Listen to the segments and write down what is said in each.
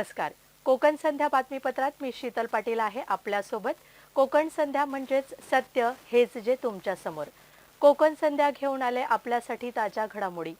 नमस्कार. कोकण संध्या बातमीपत्रात मी शीतल पाटील आहे आपल्यासोबत. कोकण संध्या म्हणजेच सत्य हेच जे तुमच्यासमोर. कोकण संध्या घेऊन आले आपल्यासाठी ताज्या घडामोडी.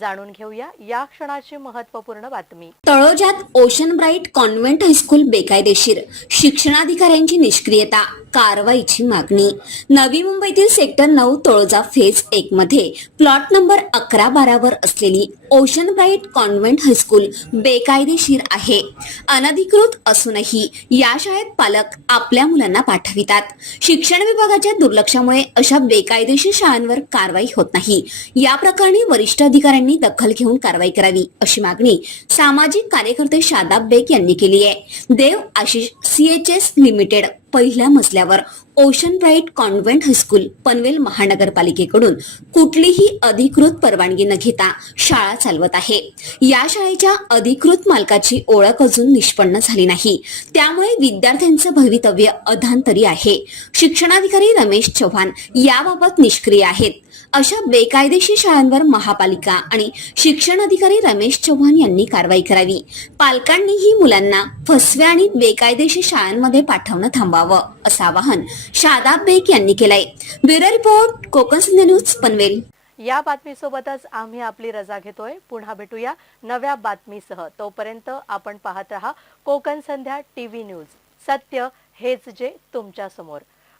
जाणून घेऊया या क्षणाची महत्त्वपूर्ण बातमी. तळोजात ocean bright convent high school बेकायदेशीर. शिक्षणाधिकाऱ्यांची निष्क्रियता. कारवाईची मागणी. नवी मुंबईतील सेक्टर नऊ तळोजा फेज एक मध्ये प्लॉट नंबर अकरा बारावर असलेली ओशन ब्राईट कॉन्व्हेंट हायस्कूल बेकायदेशीर आहे. अनधिकृत असूनही या शाळेत पालक आपल्या मुलांना पाठवितात. शिक्षण विभागाच्या दुर्लक्षामुळे अशा बेकायदेशीर शाळांवर कारवाई होत नाही. या प्रकरणी वरिष्ठ अधिकाऱ्यांनी दखल घेऊन कारवाई करावी अशी मागणी सामाजिक कार्यकर्ते शादाब बेग यांनी केली आहे. देव आशिष सीएचएस लिमिटेड पहिल्या मजल्यावर ocean bright convent high school Panvel महानगरपालिकेकडून कुठलीही अधिकृत परवानगी न घेता शाळा चालवत आहे. या शाळेच्या अधिकृत मालकाची ओळख अजून निष्पन्न झाली नाही. त्यामुळे विद्यार्थ्यांचं भवितव्य अधांतरी आहे. शिक्षणाधिकारी रमेश चव्हाण याबाबत निष्क्रिय आहेत. अशा बेकायदेशीर शाळांवर महापालिका आणि शिक्षण अधिकारी रमेश चव्हाण यांनी कारवाई करावी. पालकांनीही मुलांना फसव्या आणि बेकायदेशीर शाळांमध्ये पाठवणं थांबावं असं आवाहन शादाब बेग यांनी केलंय. Bureau report Konkan Sandhya news Panvel. या बातमीसोबतच आम्ही आपली रजा घेतोय. पुन्हा भेटूया नव्या बातमीसह. तोपर्यंत आपण पाहत रहा कोकण संध्या टीव्ही न्यूज. सत्य हेच जे तुमच्यासमोर